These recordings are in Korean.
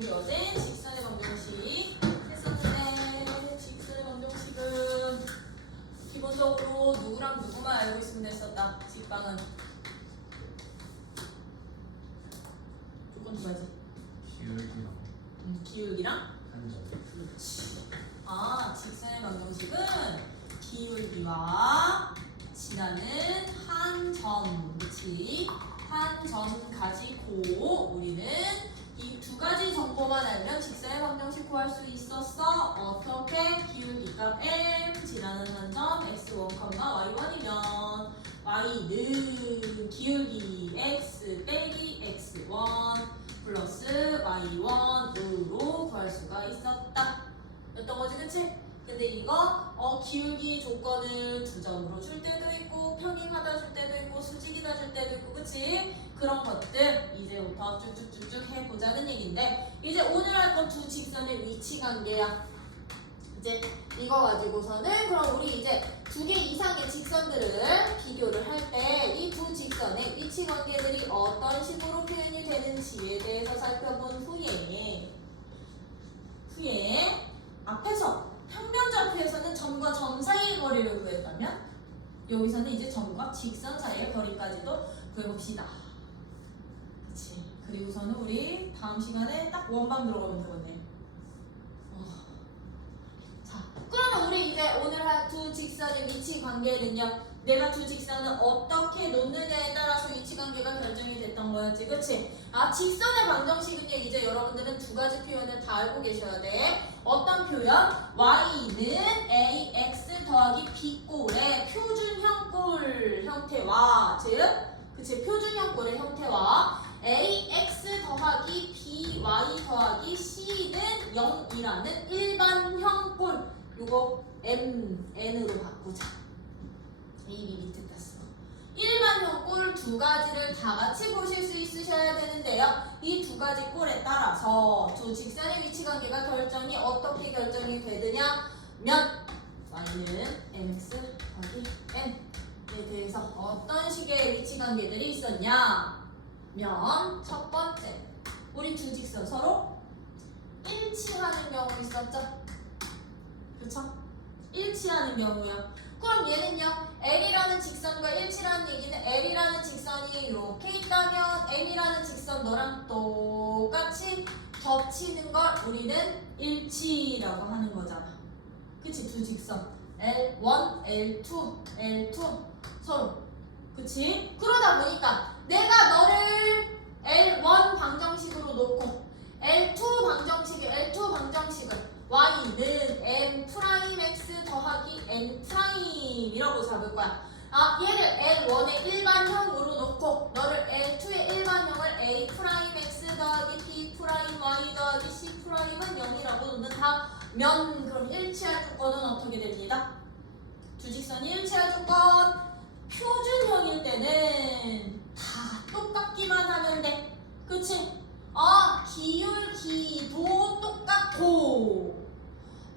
우리 어제 직선의 방정식 했었는데 직선의 방정식은 기본적으로 누구랑 누구만 알고 있으면 됐었다. 직방은 조건 두 가지. 기울기랑 한점. 그렇지. 아, 직선의 방정식은 기울기와 지나는 한 점, 그렇지? 한 점 가지고 우리는 이 두 가지 정보만 알면 직선의 방정식 구할 수 있었어. 어떻게? 기울기 값 m, 지나는 한 점 x1, y1이면 y는 기울기 x 빼기 x1 플러스 y1으로 구할 수가 있었다. 였던 거지, 그치? 근데 이거 기울기 조건을 두 점으로 줄 때도 있고 평행하다 줄 때도 있고 수직이다 줄 때도 있고, 그치? 그런 것들 이제부터 쭉쭉쭉쭉 해보자는 얘기인데, 이제 오늘 할 건 두 직선의 위치 관계야. 이제 이거 가지고서는 그럼 우리 이제 두 개 이상의 직선들을 비교를 할 때 이 두 직선의 위치 관계들이 어떤 식으로 표현이 되는지에 대해서 살펴본 후에 앞에서 평면좌표에서는 점과 점 사이의 거리를 구했다면 여기서는 이제 점과 직선 사이의 거리까지도 구해봅시다. 그치? 그리고서는 우리 다음 시간에 딱 원방 들어가면 되겠네. 자, 그러면 우리 이제 오늘 할 두 직선의 위치 관계는요, 내가 두 직선을 어떻게 놓느냐에 따라서 위치 관계가 결정이 됐던 거였지, 그치? 아, 직선의 방정식은요, 이제 여러분들은 두 가지 표현을 다 알고 계셔야 돼. 어떤 표현? y는 ax 더하기 b꼴의 표준형 꼴 형태와, 즉, 그치? 표준형 꼴의 형태와 ax 더하기 by 더하기 c는 0이라는 일반형 꼴, 요거 n으로 바꾸자. a, b 밑에 땄어. 일반형 꼴 두 가지를 다 같이 보실 수 있으셔야 되는데요. 이 두 가지 꼴에 따라서 두 직선의 위치 관계가 결정이 어떻게 결정이 되느냐 면 y는 mx 더하기 n에 대해서 어떤 식의 위치 관계들이 있었냐 면 첫 번째, 우리 두 직선 서로 일치하는 경우 있었죠? 그쵸? 일치하는 경우요. 그럼 얘는요, L이라는 직선과 일치라는 얘기는 L이라는 직선이 이렇게 있다면 M이라는 직선 너랑 똑같이 겹치는 걸 우리는 일치라고 하는 거잖아. 그치? 두 직선 L1, L2, L2 서로. 그치? 그러다 보니까 내가 너를 L1 방정식으로 놓고 L2 방정식을 y는 m'x 더하기 n'이라고 잡을 거야. 아, 얘를 L1의 일반형으로 놓고 너를 L2의 일반형을 a'x 더하기 b'y 더하기 c'은 0이라고 놓는다면 그럼 일치할 조건은 어떻게 됩니다? 두 직선이 일치할 조건, 표준형일 때는 다 똑같기만 하면 돼. 그치? 기울기도 똑같고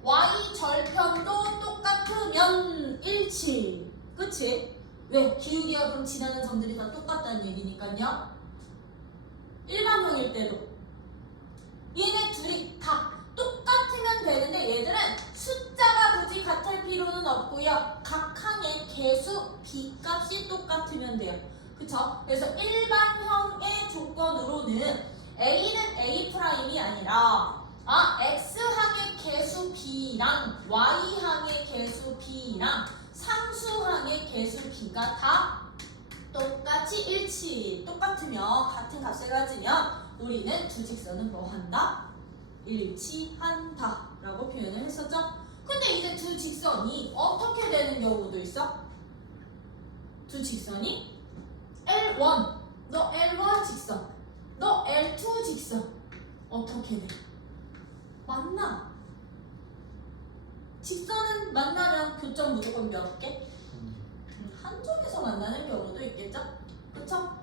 y 절편도 똑같으면 일치. 그치? 왜? 기울기가 그럼 지나는 점들이 다 똑같다는 얘기니까요. 일반형일 때도 얘네 둘이 다 똑같으면 되는데 얘들은 숫자가 굳이 같을 필요는 없고요. 각 항의 개수 b값이 똑같으면 돼요. 그쵸? 그래서 일반형의 조건으로는 A는 A'이 아니라 X항의 개수 B랑 Y항의 개수 B랑 상수항의 개수 B가 다 똑같이 일치, 똑같으면 같은 값을 가지면 우리는 두 직선은 뭐 한다? 일치한다 라고 표현을 했었죠? 근데 이제 두 직선이 어떻게 되는 경우도 있어? 두 직선이 L1, 너 L1 직선, 너 L2 직선 어떻게 돼? 만나. 직선은 만나면 교점 무조건 몇 개? 한 점에서 만나는 경우도 있겠죠? 그쵸?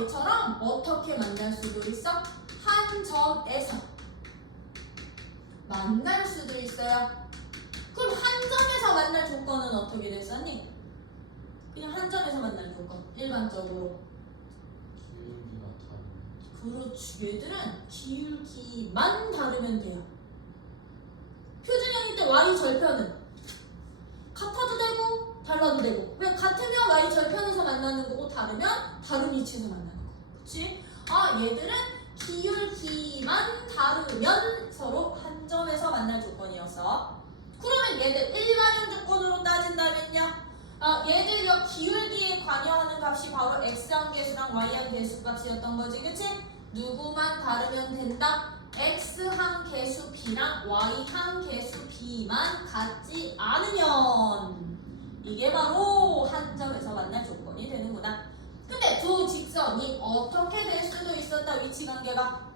얘처럼 어떻게 만날 수도 있어? 한 점에서 만날 수도 있어요. 그럼 한 점에서 만날 조건은 어떻게 됐었니? 그냥 한 점에서 만날 조건, 일반적으로. 기울기가 다르네. 그렇지. 얘들은 기울기만 다르면 돼요. 표준형일 때 y 절편은 같아도 되고 달라도 되고. 왜? 같으면 y 절편에서 만나는 거고 다르면 다른 위치에서 만나는 거고. 그치? 얘들은 기울기만 다르면 서로 한 점에서 만날 조건이었어. 그러면 얘들 일반형 조건으로 따진다면요. 얘들 기울기에 관여하는 값이 바로 x항 계수랑 y항 계수 값이었던 거지. 그치? 누구만 다르면 된다? x항 계수 b랑 y항 계수 b만 같지 않으면 이게 바로 한 점에서 만날 조건이 되는구나. 근데 두 직선이 어떻게 될 수도 있었다. 위치관계가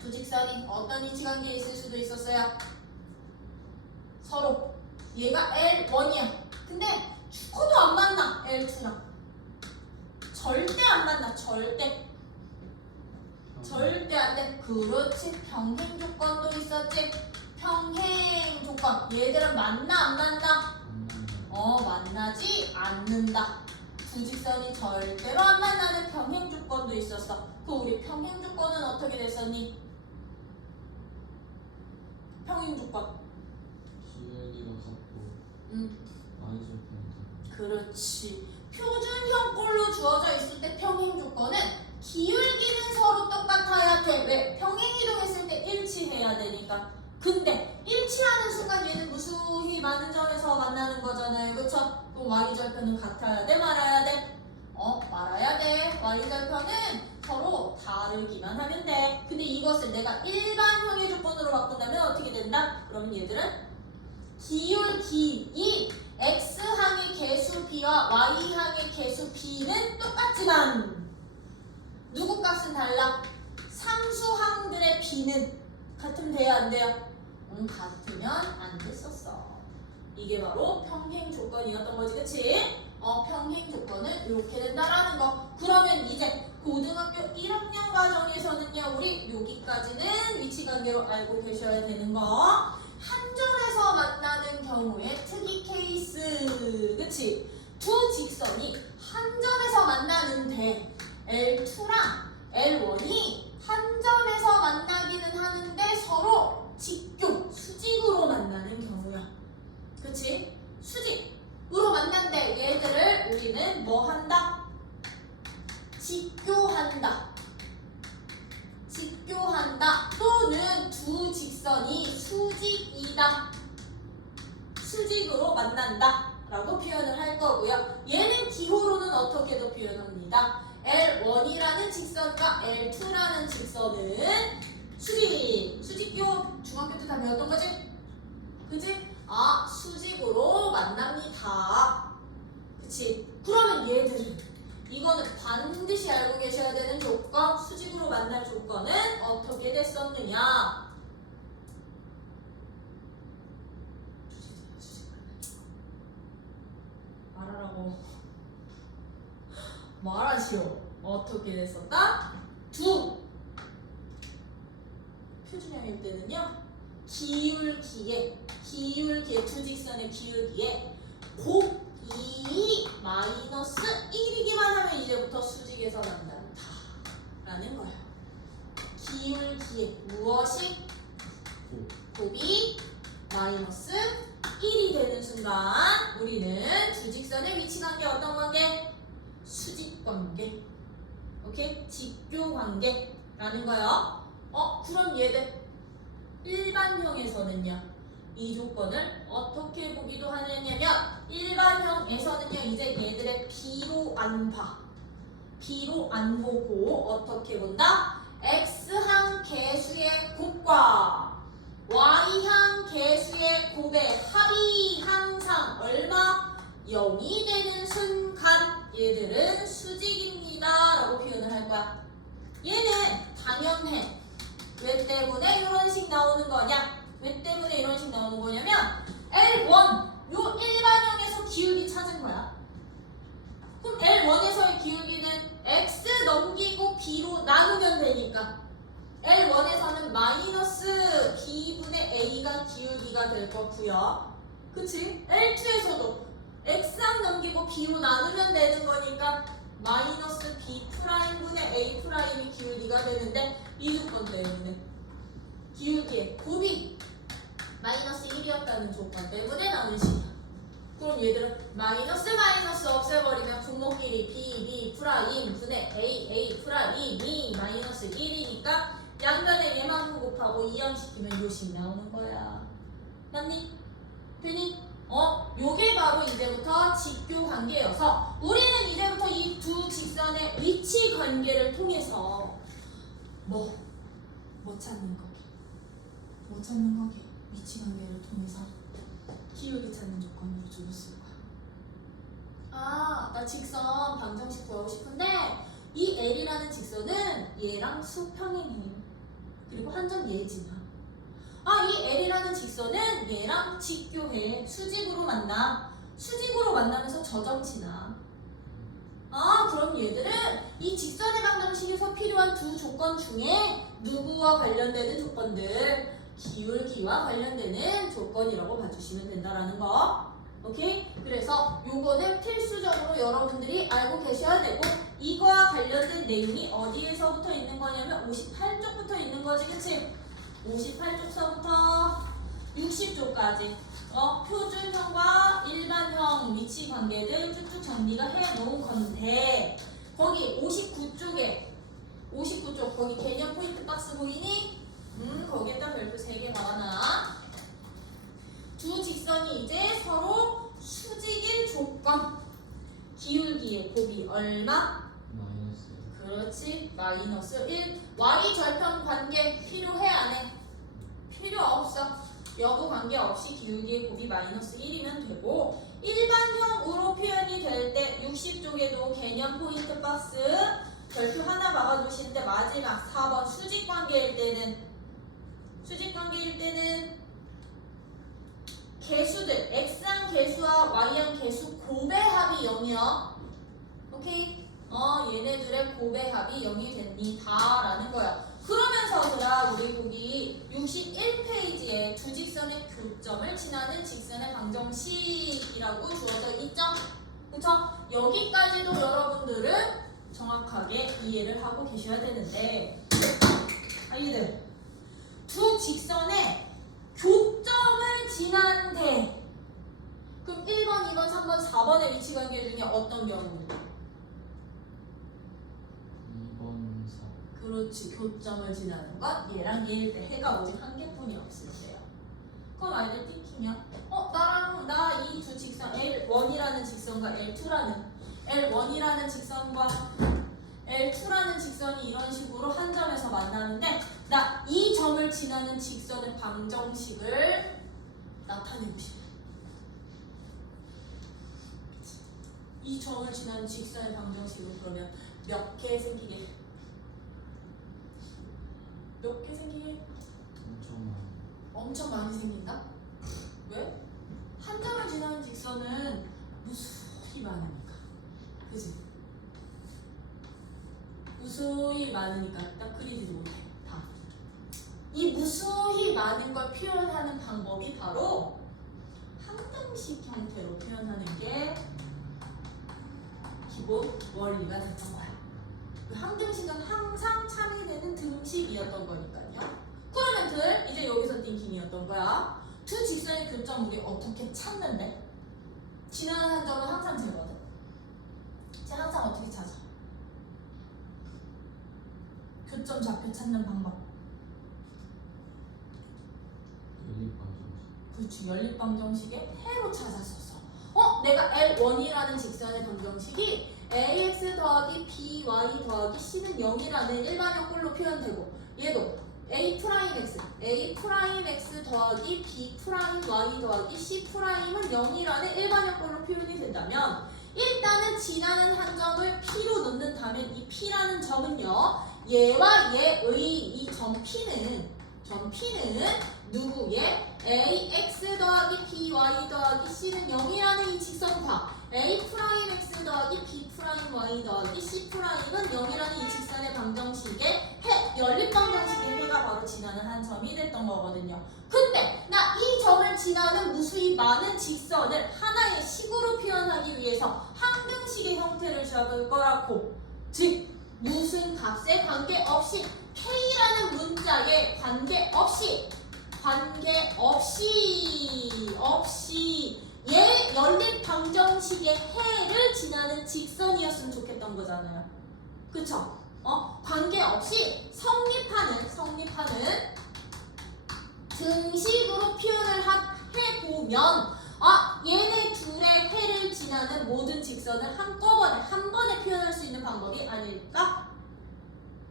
두 직선이 어떤 위치관계에 있을 수도 있었어요. 서로 얘가 L1이야. 근데 축구도 안 만나. L2랑 절대 안 만나. 절대 안 돼. 그렇지. 평행 조건도 있었지. 평행 조건. 얘들은 만나 안 만나? 만나지 않는다. 두 직선이 절대로 안 만나는 평행 조건도 있었어. 그 우리 평행 조건은 어떻게 됐었니? 평행 조건. 기울기가 같고 많이 좁혀야 그렇지. 표준형 꼴로 주어져 있을 때 평행 조건은 기울기는 서로 똑같아야 돼. 왜? 평행 이동했을 때 일치해야 되니까. 근데 일치하는 순간 얘는 무수히 많은 점에서 만나는 거잖아요. 그쵸? 그럼 y절편은 같아야 돼? 말아야 돼? 말아야 돼. y절편은 서로 다르기만 하면 돼. 근데 이것을 내가 일반형의 조건으로 바꾼다면 어떻게 된다? 그러면 얘들은 기울기이 x항의 개수 b와 y항의 개수 b는 똑같지만 누구 값은 달라? 상수항들의 b는 같으면 돼요? 안 돼요? 같으면 안 됐었어. 이게 바로 평행 조건이었던 거지. 그치? 평행 조건은 이렇게 된다라는 거. 그러면 이제 고등학교 1학년 과정에서는요, 우리 여기까지는 위치관계로 알고 계셔야 되는 거. 한 점에서 만나는 경우에 특이 케이스. 그치? 두 직선이 한 점에서 만나는데 L2랑 L1이 한 점에서 만나기는 하는데 서로 직교, 수직으로 만나는 경우야. 그치? 수직으로 만난데 얘들을 우리는 뭐 한다? 직교한다. 직교한다. 또는 두 직선이 수직이다. 수직으로 만난다 라고 표현을 할 거고요. 얘는 기호로는 어떻게도 표현합니다. L1이라는 직선과 L2라는 직선은 수직교 중학교 때 다 배웠던 거지? 그치? 수직으로 만납니다. 그치? 그러면 얘들은 이거는 반드시 알고 계셔야 되는 조건, 수직으로 만날 조건은 어떻게 됐었느냐? 말하라고. 말하시오. 어떻게 됐었다? 표준형일 때는요, 기울기에 두 직선의 기울기에 곱이 마이너스 1이기만 하면 이제부터 수직에서 만난다 라는 거야. 기울기에 무엇이? 곱이 마이너스 1이 되는 순간 우리는 두 직선의 위치관계 어떤 관계? 수직관계. 오케이? 직교관계라는 거예요. 그럼 얘들 일반형에서는요, 이 조건을 어떻게 보기도 하느냐면 일반형에서는요, 이제 얘들의 B로 안 봐. B로 안 보고 어떻게 본다? X항 개수의 곱과 Y항 개수의 곱의 합이 항상 얼마? 0이 되는 순간 얘들은 수직입니다 라고 표현을 할 거야. 얘는 당연해. 왜 때문에 이런 식 나오는 거냐? 왜 때문에 이런 식 나오는 거냐면 L1, 요 일반형에서 기울기 찾은 거야. 그럼 L1에서의 기울기는 X 넘기고 B로 나누면 되니까 L1에서는 마이너스 B분의 A가 기울기가 될 거고요. 그치? L2에서도 X항 넘기고 B로 나누면 되는 거니까 마이너스 b 프라임분의 a 프라임이 기울기가 되는데 이 조건 때문에 기울기의 곱이 마이너스 1이었다는 조건 때문에 나오는 식이야. 그럼 얘들은 마이너스 없애버리면 분모끼리 b 프라임 분의 a 프라임이 마이너스 1이니까 양변에 얘만큼 곱하고 이항시키면 요식 나오는 거야. 맞니? 되니? 요게 바로 이제부터 직교 관계여서 우리는 이제부터 이 두 직선의 위치 관계를 통해서 뭐 찾는 거게? 뭐 찾는 거게? 위치 관계를 통해서 기울기 찾는 조건으로 주고 쓸 거야. 아, 나 직선 방정식 구하고 싶은데 이 L이라는 직선은 얘랑 수평행해. 그리고 한 점 얘지나. 아, 이 L이라는 직선은 얘랑 직교해. 수직으로 만나. 수직으로 만나면서 저점 지나. 아, 그럼 얘들은 이 직선의 방정식에서 필요한 두 조건 중에 누구와 관련되는 조건들? 기울기와 관련되는 조건이라고 봐주시면 된다라는 거. 오케이? 그래서 요거는 필수적으로 여러분들이 알고 계셔야 되고 이거와 관련된 내용이 어디에서부터 있는 거냐면 58쪽부터 있는 거지, 그치? 58쪽서부터 60쪽까지 표준형과 일반형 위치 관계들 쭉쭉 정리가 해놓은 건데 거기 59쪽에 59쪽 거기 개념 포인트 박스 보이니? 거기에다 별표 3개 박아놔. 두 직선이 이제 서로 수직인 조건. 기울기의 곱이 얼마? 마이너스. 그렇지. 마이너스 1. y 절편 관계 필요해 안 해? 필요 없어. 여부 관계없이 기울기의 곱이 마이너스 1이면 되고 일반형으로 표현이 될 때 60쪽에도 개념 포인트 박스 별표 하나 박아주시는데 마지막 4번 수직 관계일 때는 개수들 x항 개수와 y항 개수 곱의 합이 0이야. 오케이? 얘네들의 곱의 합이 0이 됩니다 라는 거야. 그러면서 우리 거기 61페이지에 두 직선의 교점을 지나는 직선의 방정식이라고 주어져 있죠? 그쵸? 여기까지도 여러분들은 정확하게 이해를 하고 계셔야 되는데 아이들 두 직선의 교점을 지난데 그럼 1번, 2번, 3번, 4번의 위치관계 중에 어떤 경우? 2번 4. 그렇지. 교점을 지나는 건 얘랑 얘일 때 해가 오직 한 개뿐이 없을 때요. 그럼 아이들 띠키면 나 이 두 직선 L1이라는 직선과 L1이라는 직선과 L2라는 직선이 이런 식으로 한 점에서 만나는데 나 이 점을 지나는 직선의 방정식을 나타내고 싶어. 이 점을 지나는 직선의 방정식은 그러면 몇 개 생기게? 몇 개 생기게? 엄청 많이. 엄청 많이 생긴다? 왜? 한 점을 지나는 직선은 무수히 많으니까. 그치? 무수히 많으니까 딱 그리지도 못해. 다. 이 무수히 많은 걸 표현하는 방법이 바로 항등식 형태로 표현하는 게 기본 원리가 됐던 거야. 그 항등식은 항상 참이되는 등식이었던 거니까요. 그러면 이제 여기서 띵킹이었던 거야. 두 직선의 교점 우리 어떻게 찾는데? 지나는 한 점은 항상 제거든. 쟤 항상 어떻게 찾아? 교점 좌표 찾는 방법. 연립방정식. 그렇지. 연립방정식의 해로 찾았었어. 내가 L1이라는 직선의 방정식이 ax 더하기 by 더하기 c는 0이라는 일반형 꼴로 표현되고 얘도 a 프라임 x 더하기 b 프라임 y 더하기 c 프라임은 0이라는 일반형 꼴로 표현이 된다면 일단은 지나는 한 점을 p로 놓는다면 이 p라는 점은요 얘와 얘의 이 점 p는 누구의 ax 더하기 by 더하기 c는 0이라는 이 직선과 A'X 더하기 B'Y 더하기 C'은 0이라는 이 직선의 방정식의 연립 방정식의 해가 바로 지나는 한 점이 됐던 거거든요. 근데 나 이 점을 지나는 무수히 많은 직선을 하나의 식으로 표현하기 위해서 항등식의 형태를 잡을 거라고. 즉 무슨 값에 관계없이 K라는 문자에 관계없이 얘 연립 방정식의 해를 지나는 직선이었으면 좋겠던 거잖아요. 그쵸? 관계없이 성립하는 등식으로 표현을 해보면 얘네 둘의 해를 지나는 모든 직선을 한꺼번에 한 번에 표현할 수 있는 방법이 아닐까?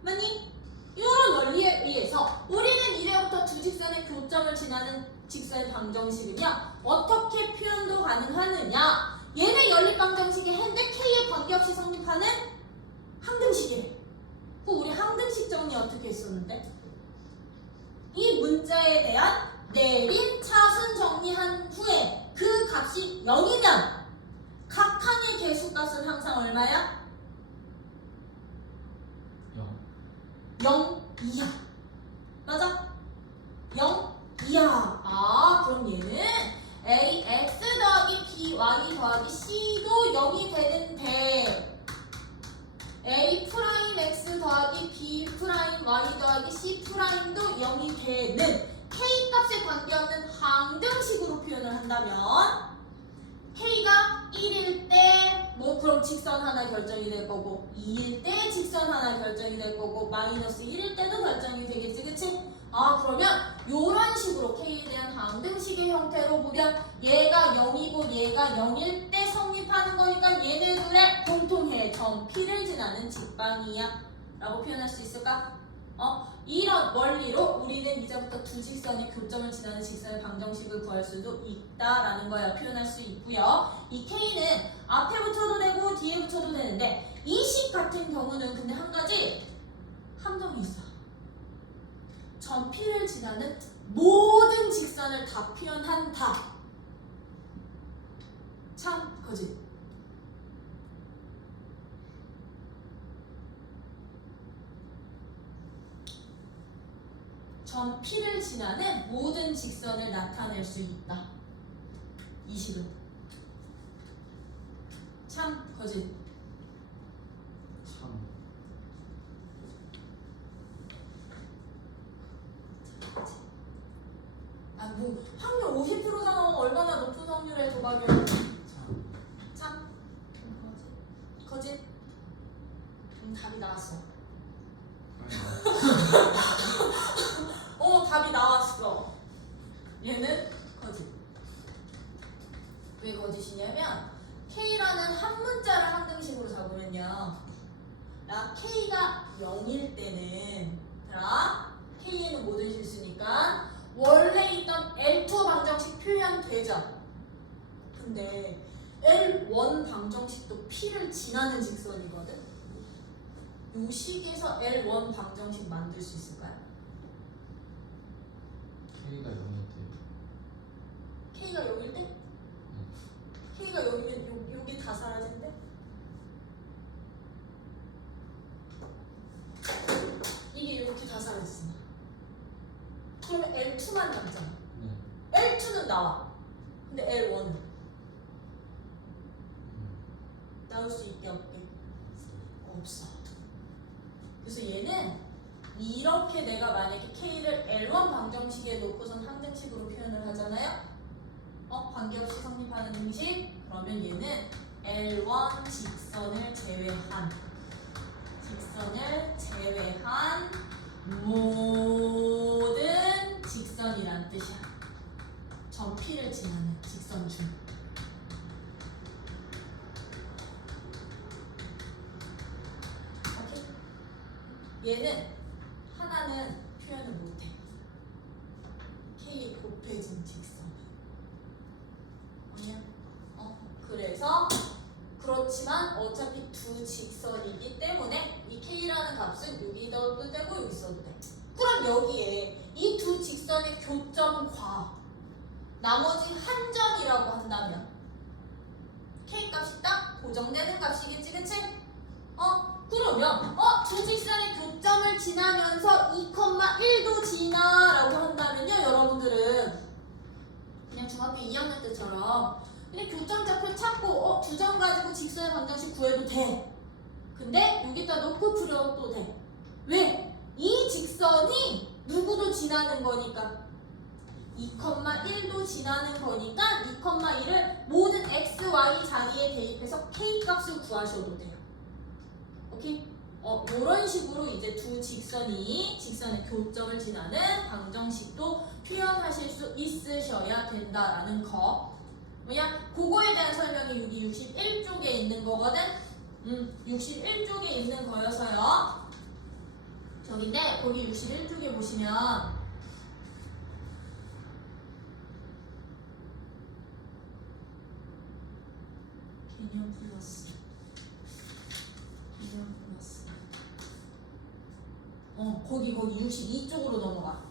맞니? 이런 원리에 의해서 우리는 이래부터 두 직선의 교점을 지나는 직선의 방정식은요 어떻게 표현도 가능하느냐? 얘네 연립 방정식의 해인데 K에 관계없이 성립하는 항등식이래. 우리 항등식 정리 어떻게 했었는데? 이 문자에 대한 내린 차순 정리한 후에 그 값이 0이면 각 칸의 개수값은 항상 얼마야? 0 이하. 맞아? 0 이하. 그럼 얘는 ax 더하기 by 더하기 c도 0이 되는데 a'x 더하기 b'y 더하기 c'도 0이 되는 k값에 관계없는 항등식으로 표현을 한다면 K가 1일 때 그럼 직선 하나 결정이 될 거고 2일 때 직선 하나 결정이 될 거고 마이너스 1일 때도 결정이 되겠지, 그치? 그러면 이런 식으로 K에 대한 항등식의 형태로 보면 얘가 0이고 얘가 0일 때 성립하는 거니까 얘네들의 공통해 점 P를 지나는 직방이야 라고 표현할 수 있을까? 이런 원리로 우리는 이제부터 두 직선의 교점을 지나는 직선의 방정식을 구할 수도 있다라는 거야. 표현할 수 있고요. 이 K는 앞에 붙여도 되고 뒤에 붙여도 되는데 이 식 같은 경우는 근데 한 가지 함정이 있어. 점 P를 지나는 모든 직선을 다 표현한다. 참 거짓. 점 P를 지나는 모든 직선을 나타낼 수 있다. 이 식은 참 거짓. 참. 확률 50%잖아. 얼마나 높은 확률의 도박이야. 참 거짓. 답이 나왔어. 답이 나왔어. 얘는 거짓. 왜 거짓이냐면 K라는 한 문자를 항등식으로 잡으면요 K가 0일 때는 K에는 모든 실수니까 원래 있던 L2 방정식 표현되죠. 근데 L1 방정식도 P를 지나는 직선이거든. 요 식에서 L1 방정식 만들 수 있을까요? K가 0일 때. K가 0일 때? K가 0이면 여기 다 사라진대? 이게 이렇게 다 사라졌어. 그러면 L2만 남잖아. 네. L2는 나와. 근데 L1은 나올 수 있게 없게? 없어. 그래서 얘는 이렇게 내가 만약에 K를 L1 방정식에 놓고선 항등식으로 표현을 하잖아요. 관계없이 성립하는 등식. 그러면 얘는 L1 직선을 제외한 모든 직선이란 뜻이야. 점 P를 지나는 직선 중. 오케이? 얘는 하나는 표현을 못해. K의 곱해진 직선. 아니야? 그래서 그렇지만 어차피 두 직선이기 때문에 이 K라는 값은 여기 넣어도 되고 여기 써도 돼. 그럼 여기에 이 두 직선의 교점과 나머지 한 점이라고 한다면 K값이 딱 고정되는 값이겠지, 그치? 그러면 두 직선의 교점을 지나면서 2,1도 지나라고 한다면요, 여러분들은 그냥 중학교 2학년 때처럼 그냥 교점좌표 찾고 두 점 가지고 직선의 방정식 구해도 돼. 근데 여기다 놓고 풀어도 돼. 왜? 이 직선이 누구도 지나는 거니까 2,1도 지나는 거니까 2,1을 모든 x, y 자리에 대입해서 k 값을 구하셔도 돼요. 오케이? 이런 식으로 이제 두 직선의 교점을 지나는 방정식도 표현하실 수 있으셔야 된다라는 거. 뭐냐? 그거에 대한 설명이 여기 61쪽에 있는 거거든? 61쪽에 있는 거여서요. 저긴데, 거기 61쪽에 보시면 개념 플러스 거기 62쪽으로 넘어가.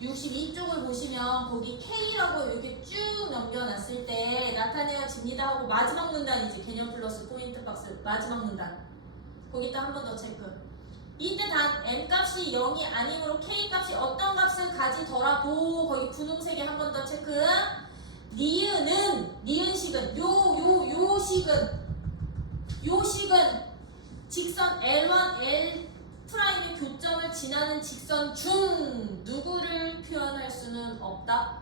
62쪽을 보시면 거기 K라고 이렇게 쭉 넘겨놨을 때 나타내어집니다 하고 마지막 문단이지. 개념 플러스 포인트 박스 마지막 문단. 거기다 한 번 더 체크. 이때 단 M값이 0이 아니므로 K값이 어떤 값을 가지더라도 거기 분홍색에 한 번 더 체크. 니은식은 요 식은 직선 L1, L 프라임의 교점을 지나는 직선 중 누구를 표현할 수는 없다.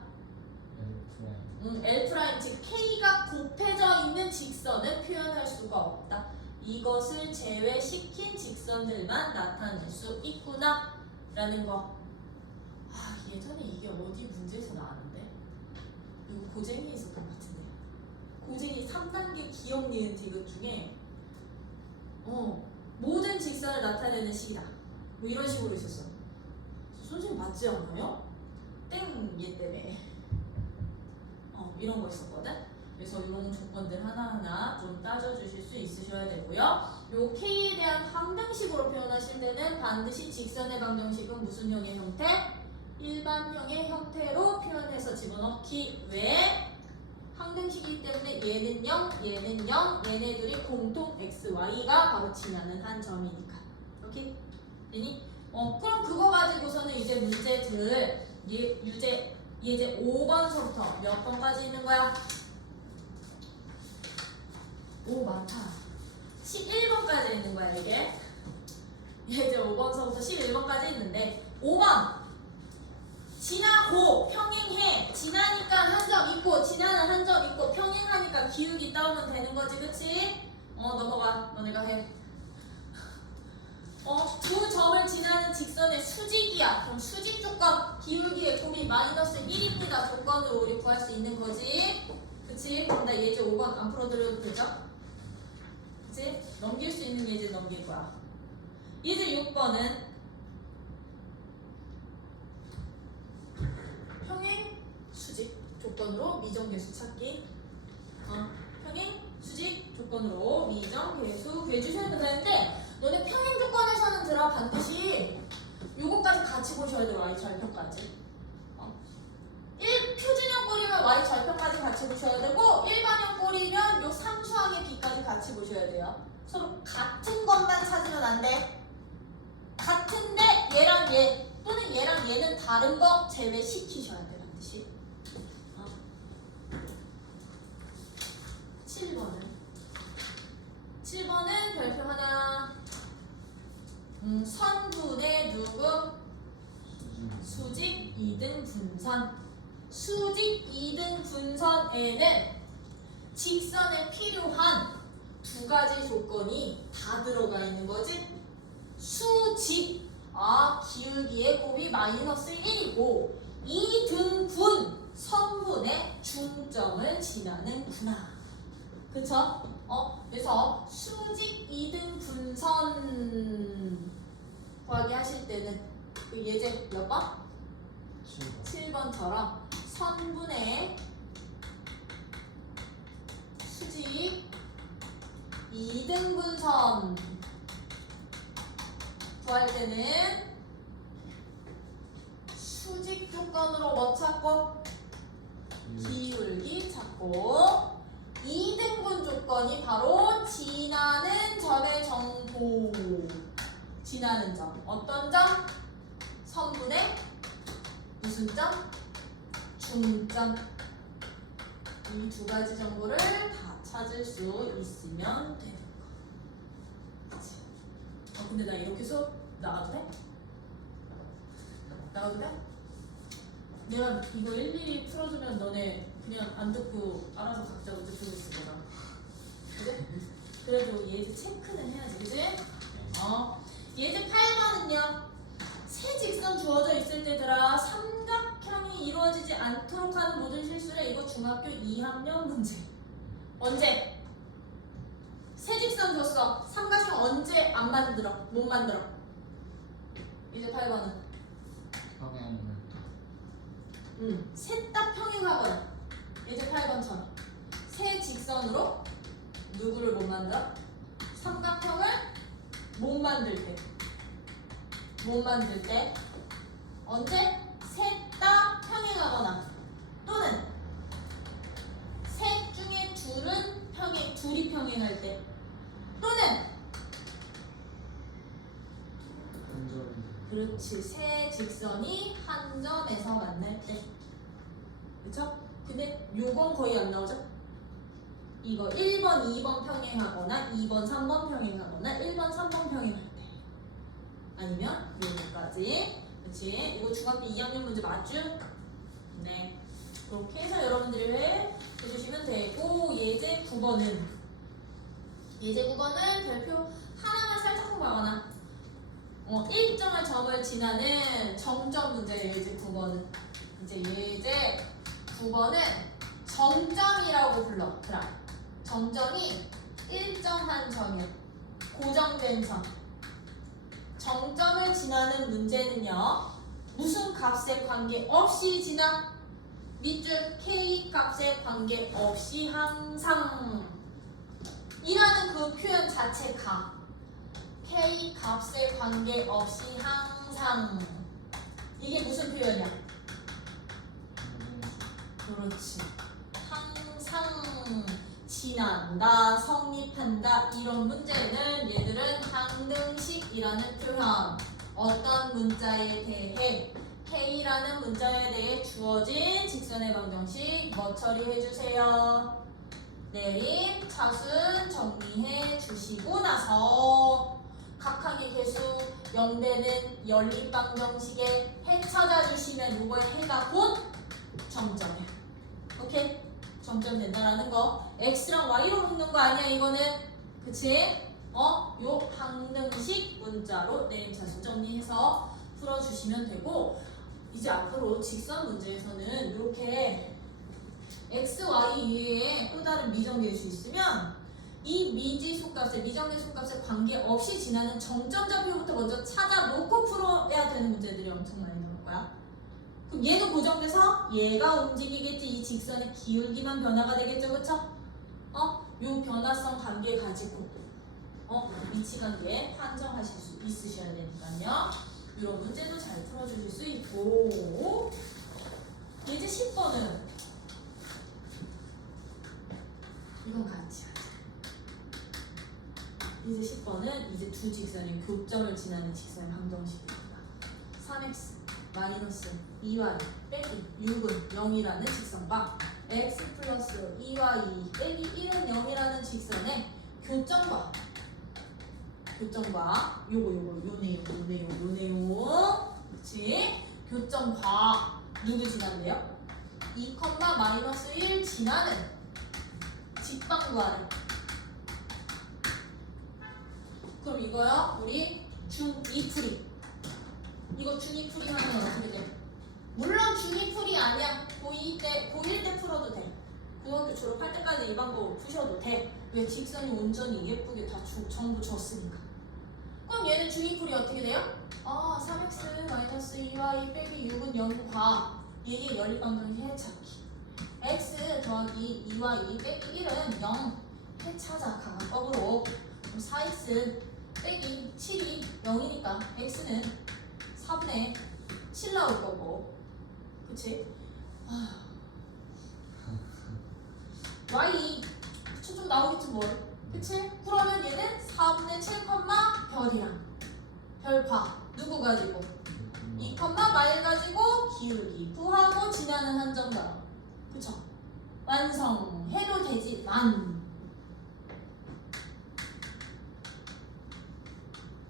L 프라임 즉 K가 곱해져 있는 직선을 표현할 수가 없다. 이것을 제외시킨 직선들만 나타낼 수 있구나 라는 거. 예전에 이게 어디 문제에서 나왔는데 이거 고쟁이에 있었던 것 같은데. 고쟁이 3단계 기억 니은 디귿 중에 모든 직선을 나타내는 식이다. 뭐 이런 식으로 있었어. 선생님 맞지 않아요? 얘 때문에. 이런 거 있었거든. 그래서 이런 조건들 하나하나 좀 따져주실 수 있으셔야 되고요. 요 K에 대한 방정식으로 표현하실 때는 반드시 직선의 방정식은 무슨 형의 형태? 일반형의 형태로 표현해서 집어넣기. 왜? 항등식이기 때문에 얘는 0, 얘는 0, 얘네들이 공통 x, y가 바로 지나는 한 점이니까. 오케이? 되니? 그럼 그거 가지고서는 이제 문제들 예제 5번서부터 몇 번까지 있는 거야? 오 많다. 11번까지 있는 거야 이게. 예제 5번서부터 11번까지 있는데 5번 지나고 평행해. 지나니까 한 점 있고 지나는 한 점 있고 평행하니까 기울기 따오면 되는 거지, 그치? 넘어가. 너네가 해. 두 점을 지나는 직선의 수직이야. 그럼 수직 조건 기울기의 곱이 마이너스 1입니다. 조건으로 우리 구할 수 있는 거지. 그치? 그럼 나 예제 5번 안 풀어드려도 되죠? 그치? 넘길 수 있는 예제 넘길 거야. 예제 6번은 평행 수직 조건으로 미정계수 찾기. 평행 수직 조건으로 미정계수 구해주셔야 된다는데 너네 평행 조건에서는 반드시 요거까지 같이 보셔야 돼. y 좌표까지. 1표준형 꼴이면 y 좌표까지 같이 보셔야 되고 일반형 꼴이면 요 상수항의 b까지 같이 보셔야 돼요. 서로 같은 것만 찾으면 안 돼. 같은데 얘랑 얘 또는 얘랑 얘는 다른 거 제외시키셔야 돼. 반드시. 7번은 별표 하나. 선분의 누구? 수직 2등 분선. 수직 2등 분선에는 직선에 필요한 두 가지 조건이 다 들어가 있는 거지. 수직, 기울기의 곱이 마이너스 1이고 2등분 선분의 중점을 지나는구나. 그쵸? 그래서 수직 2등 분선 구하기 하실 때는 그 예제 몇 번? 7번처럼 선분의 수직 2등 분선 구할 때는 수직 조건으로 뭐 찾고? 기울기 찾고 2등분 조건이 바로 지나는 점의 정보. 지나는 점. 어떤 점? 선분의 무슨 점? 중점. 이 두 가지 정보를 다 찾을 수 있으면 되는 거. 그치? 근데 나 이렇게 수업 나가도 돼? 나가도 돼? 내가 이거 일일이 풀어주면 너네 그냥 안 듣고 알아서 각자 먼저 들고 있을 거다. 그래? 그래도 예제 체크는 해야지, 그지? 예제 8번은요. 세 직선 주어져 있을 때들아 삼각형이 이루어지지 않도록 하는 모든 실수래. 이거 중학교 2학년 문제. 언제? 세 직선 줬어. 삼각형 언제 안 만들어? 못 만들어. 예제 8번은 평행을 셋 다 평행하거나 예제 8번처럼 세 직선으로 누구를 못 만들어? 삼각형을 못 만들 때 언제? 셋 다 평행하거나 또는 셋 중에 둘이 평행할 때 또는 그렇지 세 직선이 한 점에서 만날 때 그쵸? 근데 요건 거의 안 나오죠? 이거 1번, 2번 평행하거나 2번, 3번 평행하거나 1번, 3번 평행할 때 아니면 요거까지 그치? 이거 중학교 2학년 문제 맞죠? 네 그렇게 해서 여러분들이 해주시면 되고 예제 9번은 별표 하나만 살짝 봐거나 일정한 점을 지나는 정점 문제예요. 예제 9번은 이제 예제 9번은 정점이라고 불러. 그럼 정점이 일정한 점이야. 고정된 점. 정점을 지나는 문제는요. 무슨 값에 관계없이 지나? 밑줄 K 값에 관계없이 항상 이라는 그 표현 자체가 K 값에 관계없이 항상 이게 무슨 표현이야? 그렇지 항상 지난다 성립한다 이런 문제는 얘들은 항등식이라는 표현 어떤 문자에 대해 K라는 문자에 대해 주어진 직선의 방정식 뭐 처리해주세요. 내림 차순 정리해 주시고 나서 각항의 개수 0되는 연립방정식에 해 찾아주시면 이거의 해가 곧 점점이야. 오케이? 점점 된다라는 거. x랑 y로 묶는 거 아니야 이거는. 그치? 요 항등식 문자로 내림차순 정리해서 풀어주시면 되고 이제 앞으로 직선 문제에서는 이렇게 x, y 위에 또 다른 미정계일 수 있으면 이 미지수값에 미정계수값에 관계없이 지나는 정점 좌표부터 먼저 찾아놓고 풀어야 되는 문제들이 엄청 많이 나올 거야. 그럼 얘도 고정돼서 얘가 움직이겠지. 이 직선의 기울기만 변화가 되겠죠, 그쵸? 요 변화성 관계 가지고 위치관계 판정하실 수 있으셔야 되니까요. 이런 문제도 잘 풀어주실 수 있고 예제 10번은 이건 같이 하자. 이제 10번은 이제 두 직선의 교점을 지나는 직선의 방정식입니다. 3x 마이너스 2y 빼기 6은 0이라는 직선과 x 플러스 2y 빼기 1은 0이라는 직선의 교점과 요거 요 내용 그치? 교점과 누구 지난대요? 2, 마이너스 1 지나는 직방 구하래. 그럼 이거요 우리 중2풀이 이거 중2풀이 하면 어떻게 돼? 물론 중2풀이 아니야. 고1 때 풀어도 돼. 고등학교 졸업할 때까지 이 방법 푸셔도 돼. 왜? 직선이 온전히 예쁘게 다 전부 줬으니까. 그럼 얘는 중2풀이 어떻게 돼요? 3x 마이너스 2y 빼기 6은 0과 얘의 연립방정식 해찾기 x 더하기 2y 빼기 1은 0 해찾아 가각법으로. 그럼 4x 빼기 7이 0이니까 x는 4분의 7 나올 거고 그치? y 저쪽 나오겠지 뭘. 그치? 그러면 얘는 4분의 7, 별이랑 별과 누구 가지고? 2, 마일 가지고 기울기 구하고 지나는 한점 나와. 그쵸? 완성해도 되지만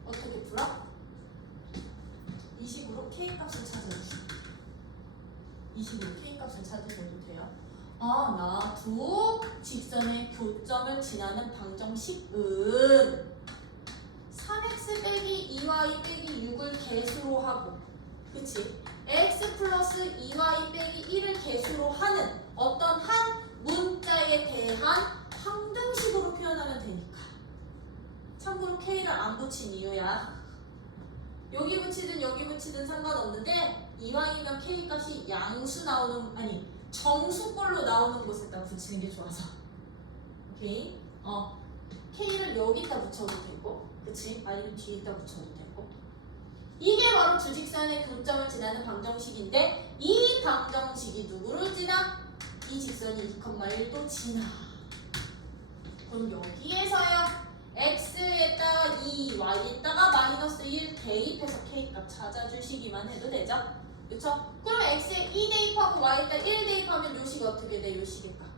어떻게 풀어? 이 식으로 K값을 찾아주시면 이 식으로 K값을 찾으셔도 돼요. 나 두 직선의 교점을 지나는 방정식은 3x 빼기 2y 빼기 6을 개수로 하고 그치? x 플러스 2y 빼기 1을 개수로 하는 어떤 한 문자에 대한 방정식으로 표현하면 되니까. 참고로 K를 안 붙인 이유야. 여기 붙이든 여기 붙이든 상관없는데 이왕이면 K 값이 양수 나오는 아니 정수꼴로 나오는 곳에다 붙이는 게 좋아서. 오케이? K를 여기다 붙여도 되고 그치? 아니면 뒤에다 붙여도 되고 이게 바로 두 직선의 교점을 지나는 방정식인데 이 방정식이 누구를 지나? 이 직선이 2,1도 지나. 그럼 여기에서요 x에다가 2, y에다가 마이너스 1 대입해서 k값 찾아주시기만 해도 되죠? 그쵸? 그럼 x에 2 대입하고 y에다 1 대입하면 요식 어떻게 돼? 요식의 값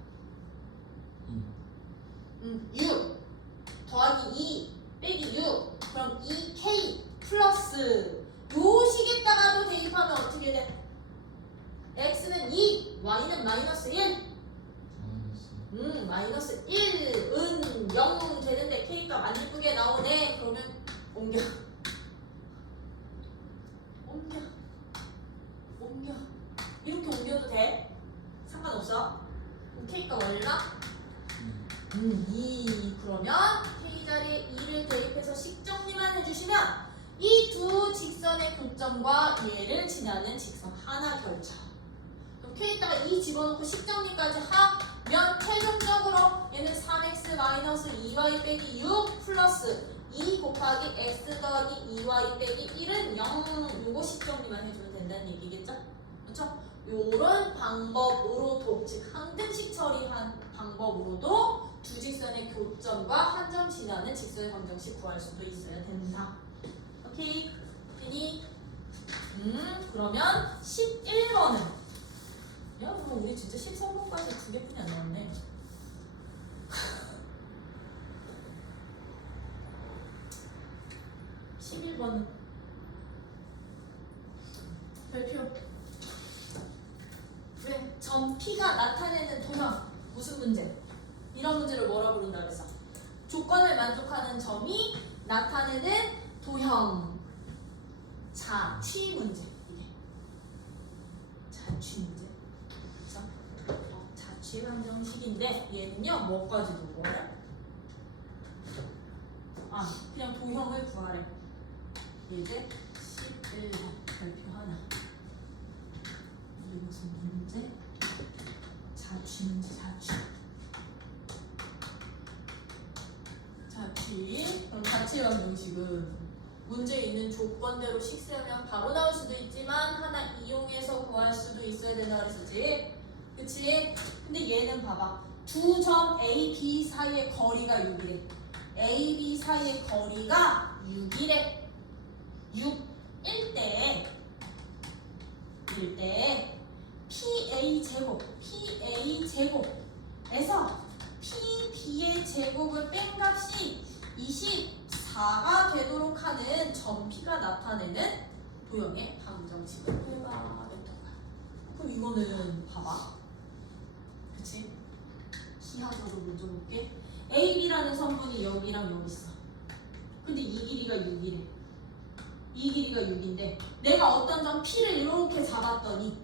6 더하기 2 빼기 6 그럼 2k 플러스 요식에다가도 대입하면 어떻게 돼? x는 2 y는 마이너스 1 마이너스 1은 0 되는데 k값 안 예쁘게 나오네. 그러면 옮겨 이렇게 옮겨도 돼? 상관없어? 그럼 k값 얼마? 2 그러면 k 자리에 2를 대입해서 식정리만 해주시면 이 두 직선의 교점과 얘를 지나는 직선 하나 결정. 그럼 k에다가 2 집어넣고 식정리까지 하면 최종적으로 얘는 3x 마이너스 2y 빼기 6 플러스 2 곱하기 x 더하기 2y 빼기 1은 0 요거 식정리만 해주면 된다는 얘기겠죠? 그렇죠? 요런 방법으로도 즉 항등식 처리한 방법으로도 두 직선의 교점과 한 점 지나는 직선의 방정식 구할 수도 있어야 된다. 오케이? 되니? 그러면 11번은 야 그럼 우리 진짜 13번까지 2개뿐이 안 나왔네. 11번은 별표 왜? 점 P가 나타내는 도형 무슨 문제? 이런 문제를 뭐라 부른다 그랬어? 조건을 만족하는 점이 나타내는 도형 자취 문제. 이게 자취 문제. 그쵸? 자취 방정식인데 얘는요 뭐까지 구하래? 그냥 도형을 구하래. 이제 11번 별표 하나. 이게 무슨 문제? 자취 문제. 그럼 자취 방정식은 문제에 있는 조건대로 식 세우면 바로 나올 수도 있지만 하나 이용해서 구할 수도 있어야 된다 그랬었지. 그치? 근데 얘는 봐봐. 두 점 A, B 사이의 거리가 6이래. A, B 사이의 거리가 6이래. 6일 때 PA 제곱에서 PB의 제곱을 뺀 값이 24가 되도록 하는 점 P가 나타내는 도형의 방정식을 해봐. 그럼 이거는 봐봐. 그치? 기하적으로 먼저 볼게. AB라는 성분이 여기랑 여기 있어. 근데 이 길이가 6이래. 이 길이가 6인데 내가 어떤 점 P를 이렇게 잡았더니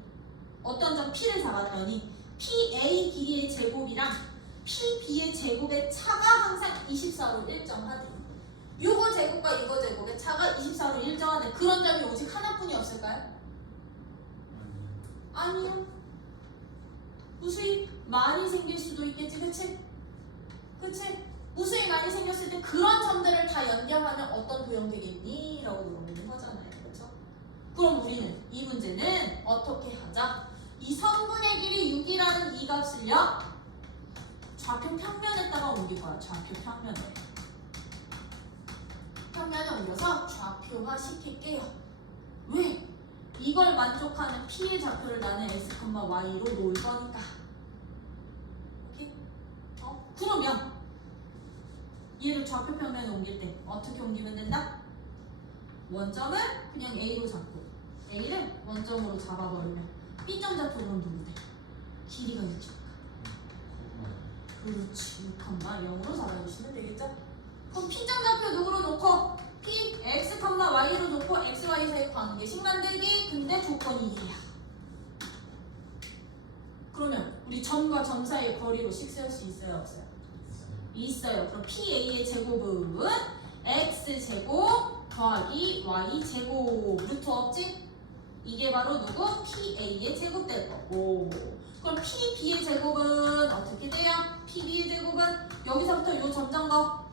PA 길이의 제곱이랑 PB의 제곱의 차가 항상 24로 일정하대. 요거 제곱과 이거 제곱의 차가 24로 일정하대. 그런 점이 오직 하나뿐이 없을까요? 아니요. 무수히 많이 생길 수도 있겠지. 그치? 무수히 많이 생겼을 때 그런 점들을 다 연결하면 어떤 도형 되겠니? 라고 물어보는 거잖아요. 그렇죠? 그럼 우리는 이 문제는 어떻게 하자? 이 성분의 길이 6이라는 이 값을요 좌표 평면에다가 옮길 거야. 좌표 평면에. 평면에 옮겨서 좌표화 시킬게요. 왜? 이걸 만족하는 P의 좌표를 나는 x, y로 놓을 거니까. 오케이? 그러면 얘를 좌표 평면에 옮길 때 어떻게 옮기면 된다? 원점을 그냥 A로 잡고 A를 원점으로 잡아버리면 B점 좌표로 옮기면 돼. 길이가 6이니까. 그렇지. 0으로 잡아주시면 되겠죠? 그럼 P점 좌표 누구로 놓고 P, X, Y로 놓고 X, Y 사이 관계식 만들기. 근데 조건이 1이야. 그러면 우리 점과 점 사이의 거리로 식 세울 수 있어요? 없어요? 있어요. 그럼 PA의 제곱은 X제곱 더하기 Y제곱 루트 없지? 이게 바로 누구? PA의 제곱 될 거고. 그럼 PB의 제곱은 어떻게 돼요? PB의 제곱은 여기서부터 요 점정거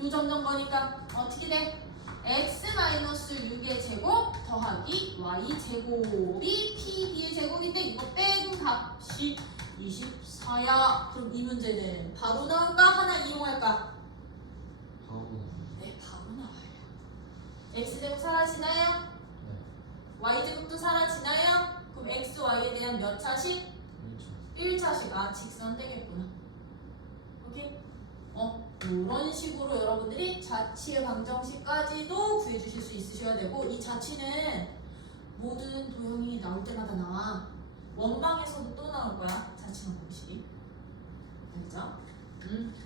요 점정거니까 어떻게 돼? X-6의 제곱 더하기 Y제곱이 PB의 제곱인데 이거 뺀 값이 24야. 그럼 이 문제는 바로 나올까? 하나 이용할까? 네, 바로 나와요. X제곱 사라지나요? 네. Y제곱도 사라지나요? 그럼 X, Y에 대한 몇 차식? 1차식. 아, 직선 되겠구나. 오케이? 이런 식으로 여러분들이 자취의 방정식까지도 구해주실 수 있으셔야 되고, 이 자취는 모든 도형이 나올 때마다 나와. 원방에서도 또 나올 거야. 자취 방정식이. 알죠?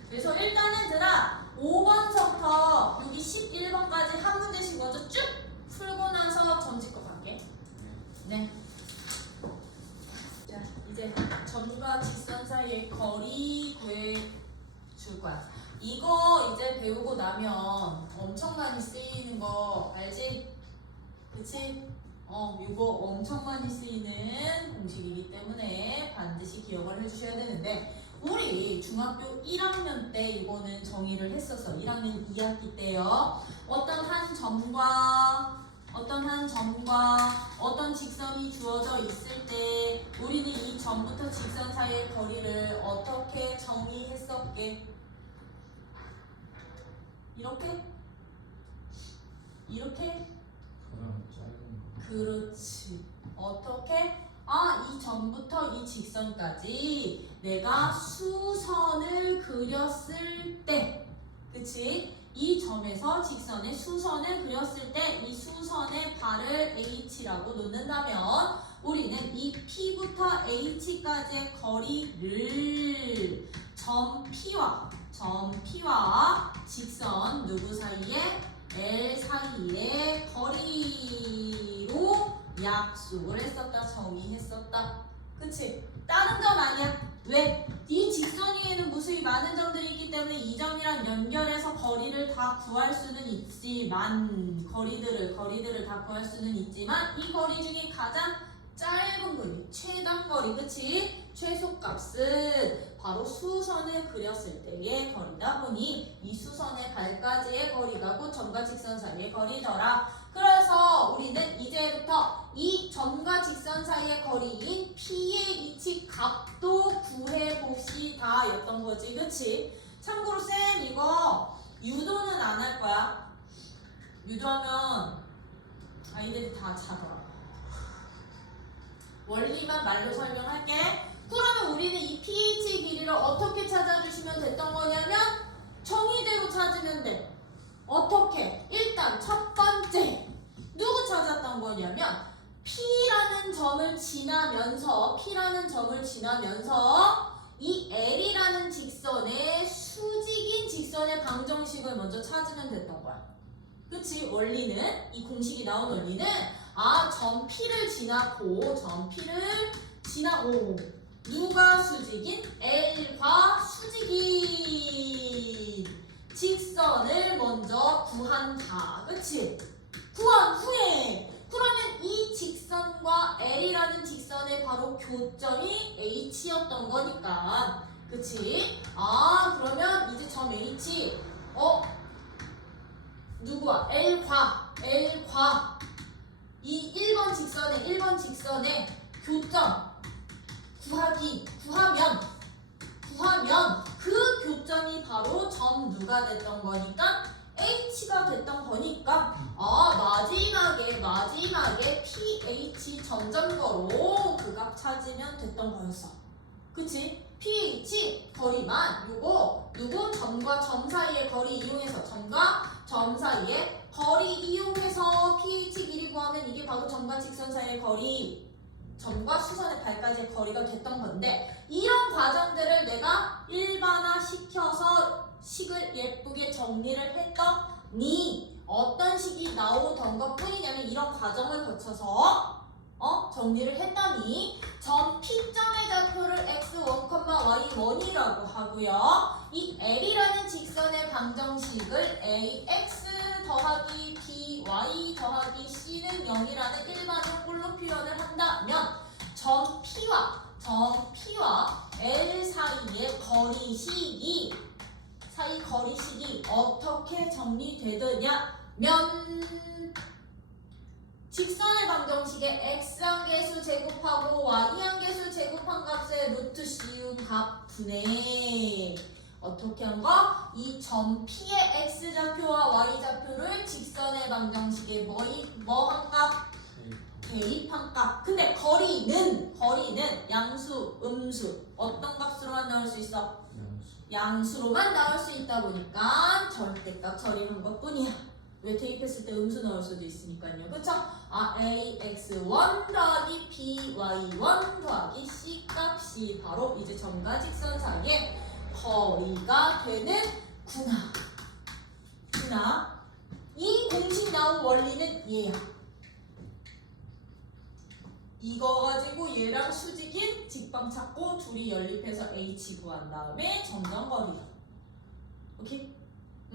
그래서 일단은 얘들아 5번서부터 여기 11번까지 한 문제씩 먼저 쭉 풀고 나서 점집거 갈게. 네. 자, 이제 점과 직선 사이의 거리 구해줄 거야. 이거 이제 배우고 나면 엄청 많이 쓰이는 거 알지? 그치? 이거 엄청 많이 쓰이는 공식이기 때문에 반드시 기억을 해주셔야 되는데, 우리 중학교 1학년 때 이거는 정의를 했었어. 1학년 2학기 때요. 어떤 한 점과 어떤 직선이 주어져 있을 때 우리는 이 점부터 직선 사이의 거리를 어떻게 정의했었게? 이렇게? 이렇게? 그럼 짧은 그렇지. 어떻게? 이 점부터 이 직선까지 내가 수선을 그렸을 때, 그치? 이 점에서 직선의 수선을 그렸을 때 이 수선의 발을 H라고 놓는다면 우리는 이 P부터 H까지의 거리를 점 P와 직선 누구 사이에? L 사이의 거리로 약속을 했었다, 정의했었다. 그치? 다른 점 아니야. 왜? 이 직선 위에는 무수히 많은 점들이 있기 때문에 이 점이랑 연결해서 거리를 다 구할 수는 있지만, 거리들을 다 구할 수는 있지만, 이 거리 중에 가장 짧은 거리, 최단거리, 그치? 최소값은 바로 수선을 그렸을 때의 거리다 보니 이 수선의 발까지의 거리가 곧 점과 직선 사이의 거리더라. 그래서 우리는 이제부터 이 점과 직선 사이의 거리인 P의 이치 값도 구해봅시다 였던 거지. 그치? 참고로 쌤 이거 유도는 안 할 거야. 유도하면 아이들이 다 자더라. 원리만 말로 설명할게. 그러면 우리는 이 pH 길이를 어떻게 찾아주시면 됐던 거냐면 정의대로 찾으면 돼. 어떻게? 일단 첫 번째 누구 찾았던 거냐면 P라는 점을 지나면서 이 L이라는 직선의 수직인 직선의 방정식을 먼저 찾으면 됐던 거야. 그치? 원리는, 이 공식이 나온 원리는 점 P를 지나고 누가 수직인? L과 수직인 직선을 먼저 구한다. 그치? 구한 후에 그러면 이 직선과 L이라는 직선의 바로 교점이 H였던 거니까. 그치? 그러면 이제 점 H 누구와? L과 이 1번 직선의 교점 구하면 됐던 거니까 h가 됐던 거니까 마지막에 ph 점점거로 그 값 찾으면 됐던 거였어. 그치? ph 거리만 요거 점과 점 사이의 거리 이용해서 점과 점 사이의 거리 이용해서 ph 길이 구하면 이게 바로 점과 직선 사이의 거리, 점과 수선의 발까지의 거리가 됐던 건데, 이런 과정들을 내가 일반화 시켜서 식을 예쁘게 정리를 했더니 어떤 식이 나오던 것 뿐이냐면, 이런 과정을 거쳐서 정리를 했더니 점 P점의 좌표를 x1, y1이라고 하고요. 이 L이라는 직선의 방정식을 ax 더하기 by 더하기 c는 0이라는 일반의 꼴로 표현을 한다면 점 P와 L 사이의 거리식이 어떻게 정리되느냐면, 직선의 방정식에 x항계수 제곱하고 y항계수 제곱한 값의 루트 씌운 값 분의 어떻게 한 거? 이 점 P의 x좌표와 y좌표를 직선의 방정식에 뭐한 값? 대입한 값. 근데 거리는 양수, 음수 어떤 값으로만 나올 수 있어? 양수로만 나올 수 있다 보니까 절대값 처리한 것 뿐이야. 왜 대입했을 때 음수 나올 수도 있으니까요. 그쵸? ax1 더하기 by1 더하기 c 값이 바로 이제 점과 직선 사이의 거리가 되는구나. 이 공식 나온 원리는 얘야. 이거 가지고 얘랑 수직인 직방 찾고 둘이 연립해서 h 구한 다음에 점점거리다. 오케이?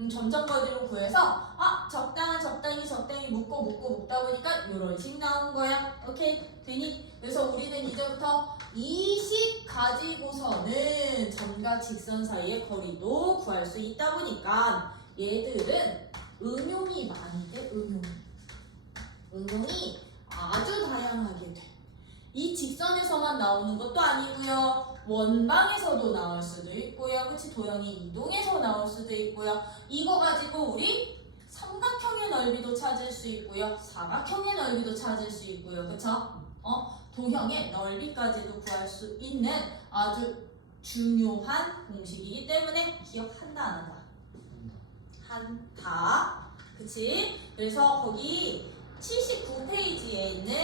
점점거리로 구해서 적당히 묶다 보니까 이런 식 나온 거야. 오케이? 되니? 그래서 우리는 이제부터 이 식 가지고서는 점과 직선 사이의 거리도 구할 수 있다 보니까 얘들은 응용이 많이 돼. 응용이 아주 다양하게 돼. 이 직선에서만 나오는 것도 아니고요. 원방에서도 나올 수도 있고요. 그치? 도형이 이동해서 나올 수도 있고요. 이거 가지고 우리 삼각형의 넓이도 찾을 수 있고요. 사각형의 넓이도 찾을 수 있고요. 그쵸? 도형의 넓이까지도 구할 수 있는 아주 중요한 공식이기 때문에 기억한다 안 한다? 한다. 그치? 그래서 거기 79페이지에 있는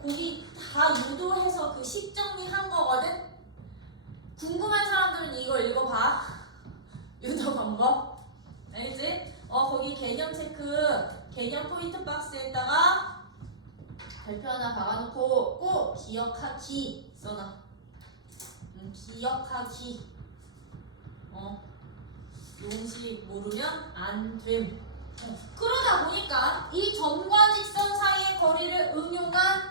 거기 다 유도해서 그 식 정리한 거거든? 궁금한 사람들은 이걸 읽어봐. 유도 방법. 알겠지? 거기 개념 체크, 개념 포인트 박스에다가 별표 하나 박아놓고 꼭 기억하기 써놔. 기억하기. 용식 모르면 안 됨. 그러다 보니까 이 점과 직선 사이의 거리를 응용한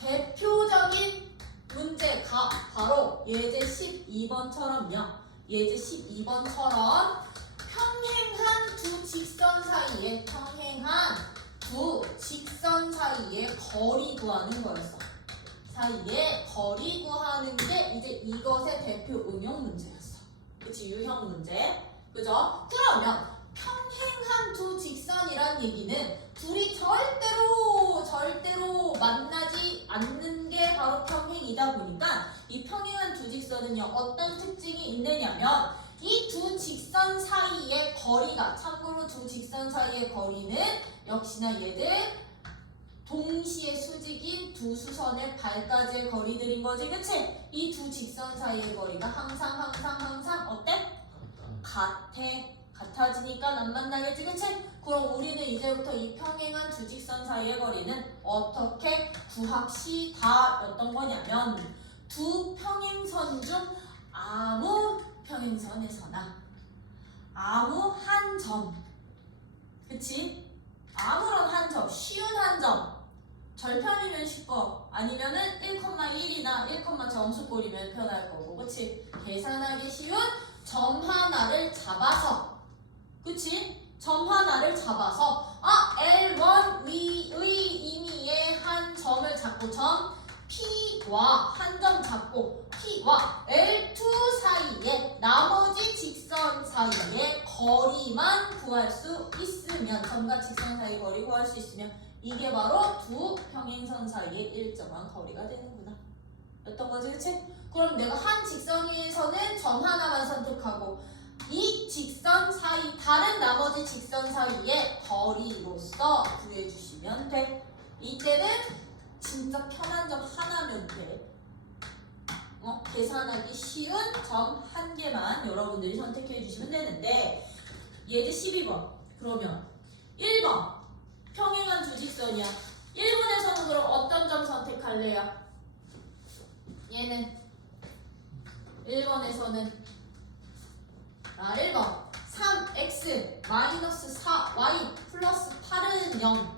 대표적인 문제가 바로 예제 12번처럼요. 예제 12번처럼 평행한 두 직선 사이의 거리 구하는 거였어. 사이의 거리 구하는 게 이제 이것의 대표 응용 문제였어. 그치? 유형 문제. 그죠? 그러면 평행한 두 직선이란 얘기는 둘이 절대로 만나지 않는 게 바로 평행이다 보니까 이 평행한 두 직선은요, 어떤 특징이 있느냐면 이 두 직선 사이의 거리가, 참고로 두 직선 사이의 거리는 역시나 얘들 동시에 수직인 두 수선의 발까지의 거리들인 거지. 그치? 이 두 직선 사이의 거리가 항상 어때? 같아지니까 안 만나겠지. 그치? 그럼 우리는 이제부터 이 평행한 두 직선 사이의 거리는 어떻게 구합시다였던 거냐면, 두 평행선 중 아무 평행선에서나 아무 한 점, 그치? 아무런 한 점, 쉬운 한 점, 절편이면 쉽고 아니면은 1,1이나 1, 정수꼴이면 편할 거고, 그치? 계산하기 쉬운 점 하나를 잡아서, 그치? 점 하나를 잡아서 L1 위의 임의의 한 점을 잡고 점 P와 한 점 잡고 P와 L2 사이에 나머지 직선 사이의 거리만 구할 수 있으면 점과 직선 사이 거리 구할 수 있으면 이게 바로 두 평행선 사이의 일정한 거리가 되는구나. 였던 거지, 그치? 그럼 내가 한 직선 위에서는 점 하나만 선택하고 이 직선 사이, 다른 나머지 직선 사이의 거리로서 구해주시면 돼. 이때는 진짜 편한 점 하나면 돼. 계산하기 쉬운 점 한 개만 여러분들이 선택해 주시면 되는데 예제 12번. 그러면 1번 평행한 두 직선이야. 1번에서는 그럼 어떤 점 선택할래요? 얘는 1번에서는 1번 3x 마이너스 4y 플러스 8은 0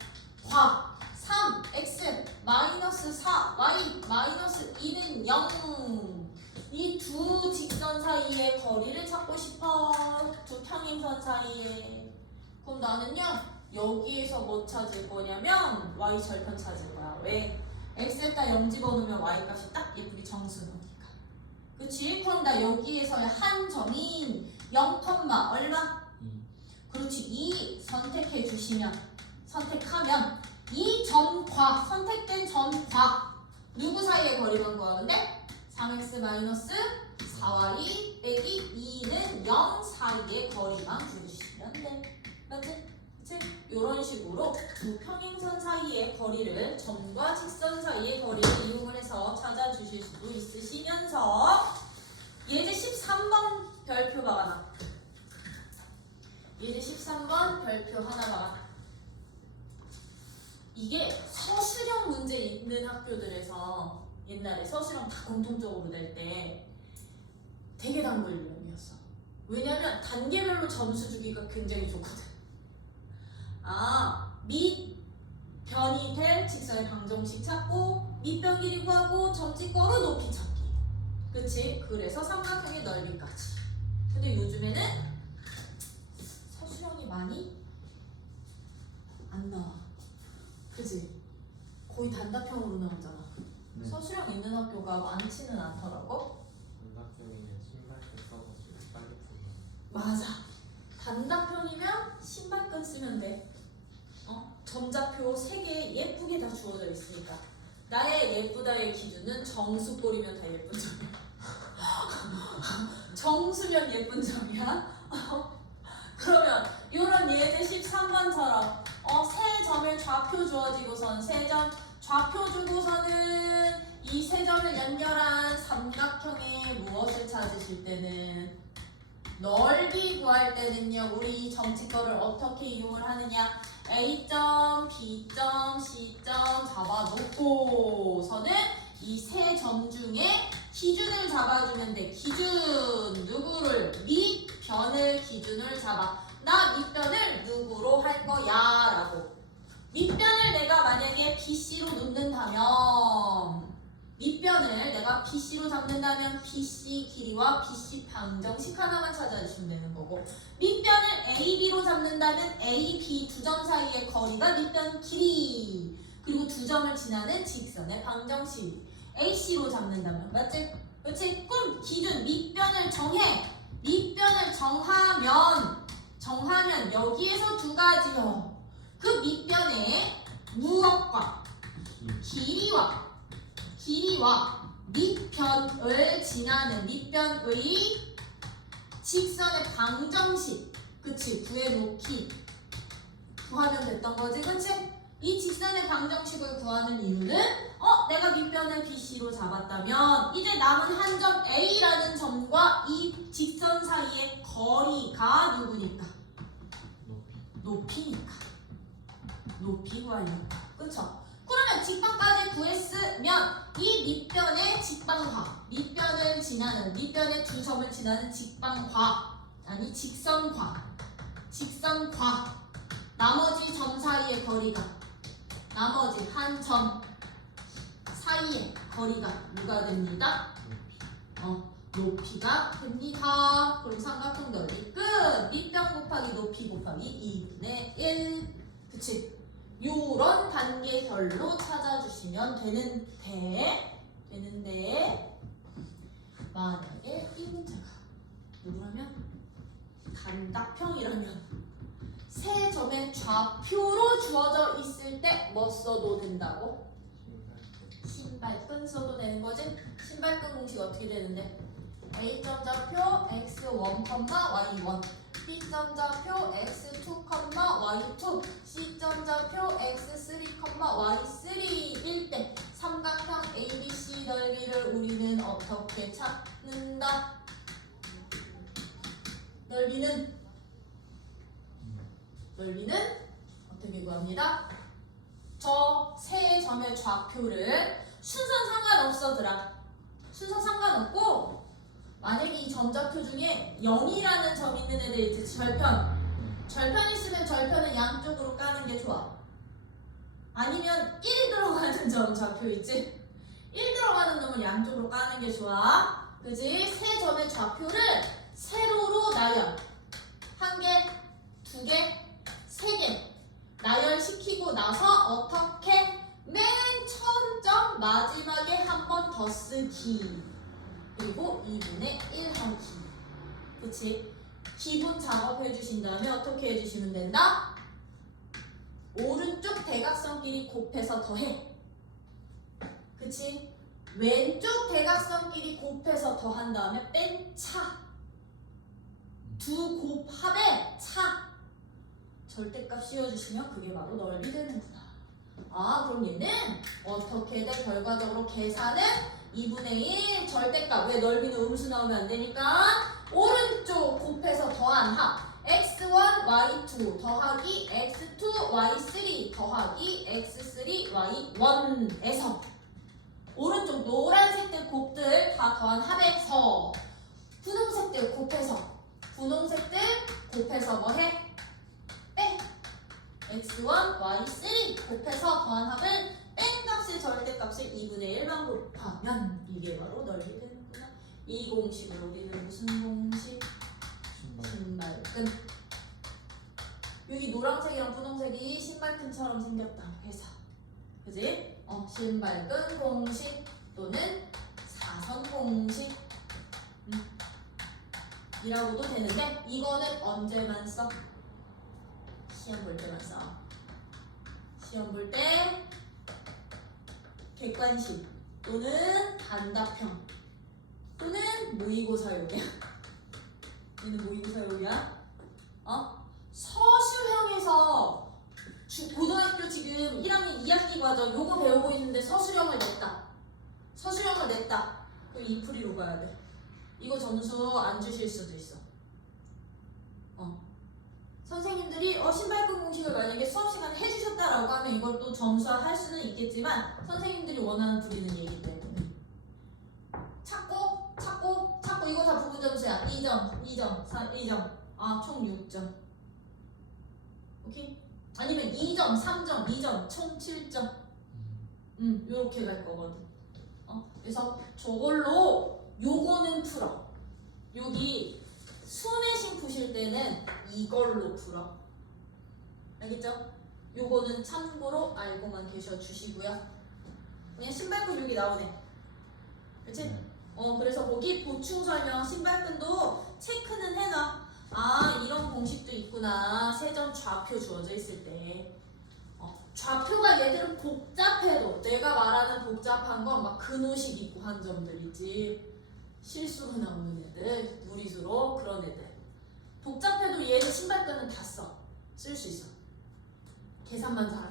과 3x 마이너스 4y 마이너스 2는 0. 이 두 직선 사이의 거리를 찾고 싶어. 두 평행선 사이에. 그럼 나는요 여기에서 뭐 찾을 거냐면 y 절편 찾을 거야. 왜? x에다 0 집어넣으면 y 값이 딱 예쁘게 정수 나오니까. 그치? 그럼 나 여기에서의 한 점인 0, 얼마? 그렇지. 2 선택해 주시면 선택하면 이 점과 선택된 점과 누구 사이의 거리만 구하는데 3x 마이너스 4y 빼기 2는 0 사이의 거리만 구해주시면 돼. 맞지? 그치? 이런 식으로 두 평행선 사이의 거리를 점과 직선 사이의 거리를 이용을 해서 찾아주실 수도 있으시면서 예제 13번 별표 박아놔. 예제 13번 별표 하나 박아놔. 이게 서술형 문제 있는 학교들에서 옛날에 서술형 다 공통적으로 낼 때 되게 단골 유형이었어. 왜냐면 단계별로 점수 주기가 굉장히 좋거든. 밑변이 될 직선의 방정식 찾고 밑변 길이 구하고 점찍거로 높이 찾기. 그치? 그래서 삼각형의 넓이까지. 근데 요즘에는 서술형이 많이 안 나와. 그치? 거의 단답형으로 나오잖아. 네. 서술형 있는 학교가 많지는 않더라고. 단답형이면 신발끈 써가지고 빨리 풀려. 맞아. 단답형이면 신발끈 쓰면 돼. 점자표 3개 예쁘게 다 주어져 있으니까. 나의 예쁘다의 기준은 정수 꼴이면 다 예쁜 점이야. 정수면 예쁜 점이야. 그러면 이런 예제 13번처럼 세 점의 좌표 주어지고선 세 점 좌표 주고서는 이 세 점을 연결한 삼각형의 무엇을 찾으실 때는 넓이 구할 때는요 우리 이 점찍거를 어떻게 이용을 하느냐 A점, B점, C점 잡아놓고서는 이 세 점 중에 기준을 잡아주면 돼. 기준 누구를? 밑변을 기준을 잡아. 나 밑변을 누구로 할 거야 라고. 밑변을 내가 만약에 BC로 놓는다면 밑변을 내가 BC로 잡는다면 BC 길이와 BC 방정식 하나만 찾아주시면 되는 거고 밑변을 AB로 잡는다면 AB 두 점 사이의 거리가 밑변 길이 그리고 두 점을 지나는 직선의 방정식 AC로 잡는다면 맞지? 그렇지? 그럼 기준 밑변을 정해 밑변을 정하면 여기에서 두 가지요 그 밑변의 무엇과 길이와 밑변을 지나는 밑변의 직선의 방정식 그치 구해놓기 구하면 됐던 거지 그치? 이 직선의 방정식을 구하는 이유는 내가 밑변을 BC로 잡았다면 이제 남은 한 점 A라는 점과 이 직선 사이의 거리가 누구니까? 높이니까 높이 구하니까 그쵸? 그러면 직방까지 구했으면 이 밑변의 직방과 밑변을 지나는 밑변의 두 점을 지나는 직방과 아니 직선과 나머지 점 사이의 거리가 나머지 한 점 사이의 거리가 누가 됩니다? 높이가 됩니다. 그럼 삼각형 넓이 끝. 밑변 곱하기 높이 곱하기 2분의 1 그치? 요런 단계별로 찾아주시면 되는데 만약에 이 문제가 누구라면 단답형이라면 세 점의 좌표로 주어져 있을 때 뭐 써도 된다고? 신발끈 써도 되는 거지? 신발끈 공식 어떻게 되는데? A점 좌표 x1, y1 B점 좌표 x2, y2 C점 좌표 x3, y3일 때 삼각형 ABC 넓이를 우리는 어떻게 찾는다? 넓이는 어떻게 구합니다? 저 세 점의 좌표를 순서는 상관없어더라. 순서 상관없고 만약에 이 점좌표 중에 0이라는 점 있는 애들 있지. 절편 있으면 절편은 양쪽으로 까는 게 좋아. 아니면 1 들어가는 점 좌표 있지. 1 들어가는 놈은 양쪽으로 까는 게 좋아. 그지? 세 점의 좌표를 세로로 나열. 1개, 2개, 3개 나열시키고 나서 어떻게? 맨 처음 점 마지막에 한 번 더 쓰기. 그리고 2분의 1 하기. 그치? 기본 작업해 주신 다음에 어떻게 해주시면 된다? 오른쪽 대각선끼리 곱해서 더해. 그치? 왼쪽 대각선끼리 곱해서 더한 다음에 뺀차. 두 곱합의 차. 절대값 씌워주시면 그게 바로 넓이 되는구나. 아, 그럼 얘는 어떻게 돼? 결과적으로 계산은 2분의 1 절대값. 왜 넓이는 음수 나오면 안 되니까 오른쪽 곱해서 더한 합 x1, y2 더하기 x2, y3 더하기 x3, y1에서 오른쪽 노란색들 곱들 다 더한 합에서 분홍색들 곱해서 뭐해? 빼! x1, y3 곱해서 더한 합을 뺀 값의 절대값을 2분의 1만 곱하면 이게 바로 넓이 되는구나. 이 공식을 우리는 무슨 공식? 신발끈. 여기 노란색이랑 분홍색이 신발끈처럼 생겼다. 회사. 그지? 신발끈 공식 또는 사선 공식 이라고도 되는데 이거는 언제만 써? 시험 볼 때만 써. 시험 볼 때 객관식 또는 단답형 또는 모의고사용이야. 얘는 모의고사용이야. 서술형에서 고등학교 지금 1학년 2학기 과정 요거 배우고 있는데 서술형을 냈다. 그럼 이 풀이로 가야 돼. 이거 점수 안 주실 수도 있어. 선생님들이 신발끈 공식을 만약에 수업 시간에 해주셨다라고 하면 이걸 또 점수할 수는 있겠지만 선생님들이 원하는 풀이는 얘기 때문에 찾고 이거 다 부분 점수야. 2점, 2점 총 6점. 오케이? 아니면 2점, 3점, 2점 총 7점. 요렇게 갈 거거든. 그래서 저걸로 요거는 풀어. 여기 수내심 푸실 때는 이걸로 풀어. 알겠죠? 요거는 참고로 알고만 계셔 주시고요. 그냥 신발끈 여기 나오네. 그치? 그래서 거기 보충 설명 신발끈도 체크는 해놔. 아, 이런 공식도 있구나. 세 점 좌표 주어져 있을 때. 좌표가 얘들은 복잡해도 내가 말하는 복잡한 건 막 근호식 있고 한 점들이지. 실수로 나오는 애들, 무리수로 그런 애들. 복잡해도 얘는 신발끈은 다 써. 쓸 수 있어. 계산만 잘